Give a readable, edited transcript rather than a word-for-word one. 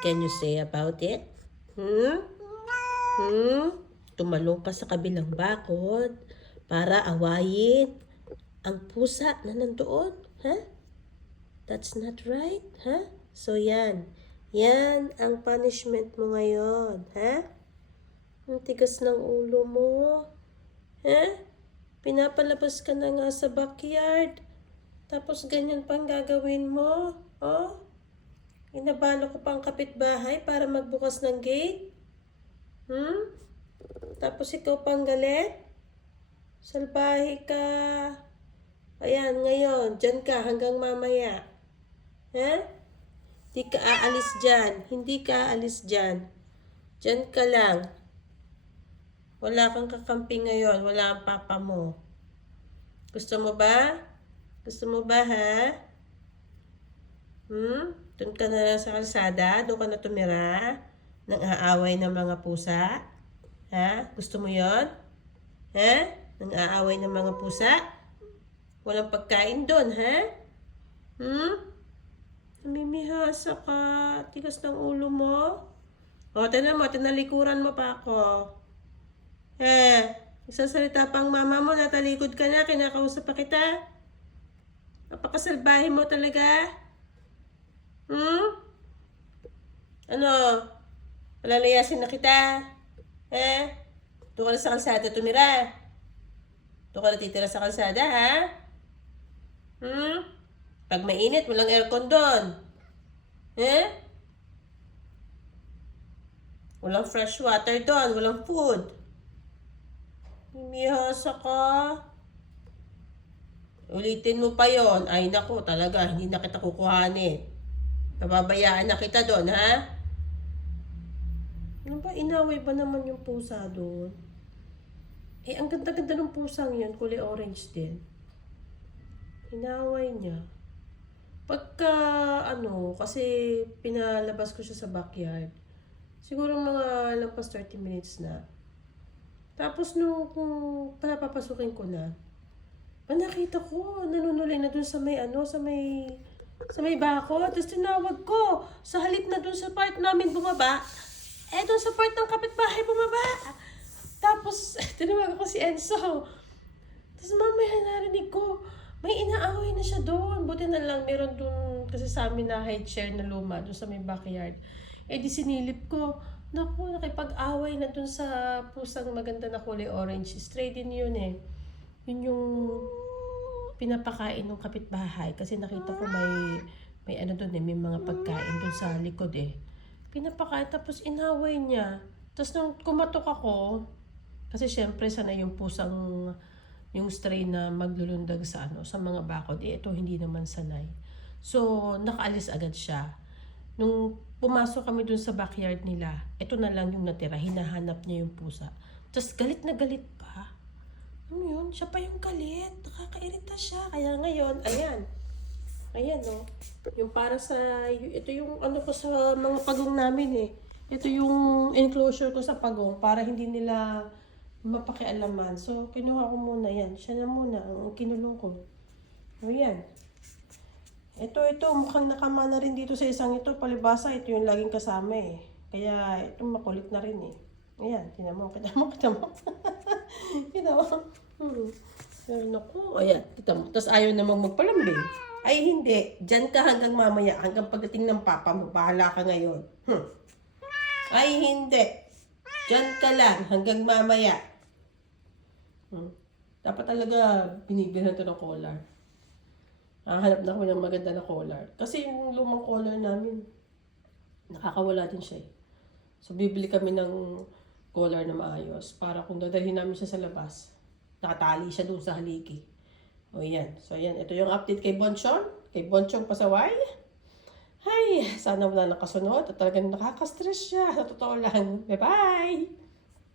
can you say about it? Hmm? Hmm? Tumalong ka sa kabilang bakod para awayin ang pusa na nandoon? Ha? That's not right, ha? So yan. Yan ang punishment mo ngayon, ha? Ang tigas ng ulo mo. Ha? Pinapalabas ka na nga sa backyard. Tapos ganyan pang gagawin mo. Oh? Inabalo ko pang kapitbahay para magbukas ng gate. Hmm? Tapos ikaw pang galit? Salbahe ka. Ayan, ngayon, dyan ka hanggang mamaya. Ha? Hindi ka aalis dyan. Hindi ka aalis dyan. Dyan ka lang. Wala kang kakampi ngayon. Wala ang papa mo. Gusto mo ba? Gusto mo ba, ha? Doon ka na lang sa kalsada? Doon ka na tumira? Nang aaway ng mga pusa? Ha? Gusto mo yon? Ha? Nang aaway ng mga pusa? Walang pagkain doon, ha? Namimihasa ka. Tigas ng ulo mo. O, tinan mo, tinalikuran mo pa ako. Nagsasalita pang mama mo, natalikod ka na, kinakausap pa kita. Napakasalbahe mo talaga. Ano? Palalayasin na kita. Doon ka na sa kalsada tumira. Doon ka na titira sa kalsada, ha? Pag mainit, walang aircon doon. Walang fresh water doon, walang food. Mimihasa ka. Ulitin mo pa yon. Ay nako, talaga, hindi na kita kukuhanin. Nababayaan na kita doon, ha? Ano ba, inaway ba naman yung pusa doon? Ang ganda-ganda ng pusang yun, kulay orange din. Inaway niya. Pagka, kasi pinalabas ko siya sa backyard. Siguro mga lampas 30 minutes na. Tapos nung papapasukin ko na, nakita ko, nanunuli na dun sa may bako. Tapos tinawag ko, sa halip na dun sa part namin bumaba, dun sa part ng kapitbahay bumaba. Tapos, tinawag ko si Enzo. Tapos mamaya narinig ko, may inaaway na siya doon. Buti na lang, meron doon kasi sa amin na high chair na luma doon sa may backyard. Di sinilip ko. Naku, nakipag-away na doon sa pusang maganda na kulay orange. Stray din yun eh. Yun yung pinapakain ng kapitbahay. Kasi nakita ko may ano doon eh, may mga pagkain doon sa likod eh. Pinapakain, tapos inaway niya. Tapos nung kumatok ako, kasi syempre sana yung pusang yung stray na maglulundag sa mga bakod, ito hindi naman sanay. So, nakaalis agad siya. Nung pumasok kami dun sa backyard nila, ito na lang yung natira, hinahanap niya yung pusa. Tapos galit na galit pa. Ano yun? Siya pa yung galit. Nakakairita siya. Kaya ngayon, ayan. Ayan, no? Yung para sa, ito yung ko sa mga pagong namin eh. Ito yung enclosure ko sa pagong para hindi nila mapakialaman. So, kinuha ko muna yan. Siya na muna ang kinulong ko. O yan. Ito, mukhang nakama na rin dito sa isang ito. Palibasa, ito yung laging kasama eh. Kaya, ito makulit na rin eh. Ayan, kita mo. Kita mo. Pero naku, ayan, kita mo. Tapos ayaw namang magpalambing. Ay, hindi. Diyan ka hanggang mamaya. Hanggang pagdating ng papa mo. Bahala ka ngayon. Ay, hindi. Diyan ka lang hanggang mamaya. Dapat talaga binibigyan ito ng collar. Hanap na ako ng maganda na collar. Kasi yung lumang collar namin, nakakawala din siya eh. So, bibili kami ng collar na maayos para kung dadalhin namin siya sa labas, nakatali siya doon sa haligi. O yan. So, yan. Ito yung update kay Bonchon. Kay Bonchong Pasaway. Ay, sana wala nakasunod. At talagang nakaka-stress siya. Sa totoo lang. Bye-bye!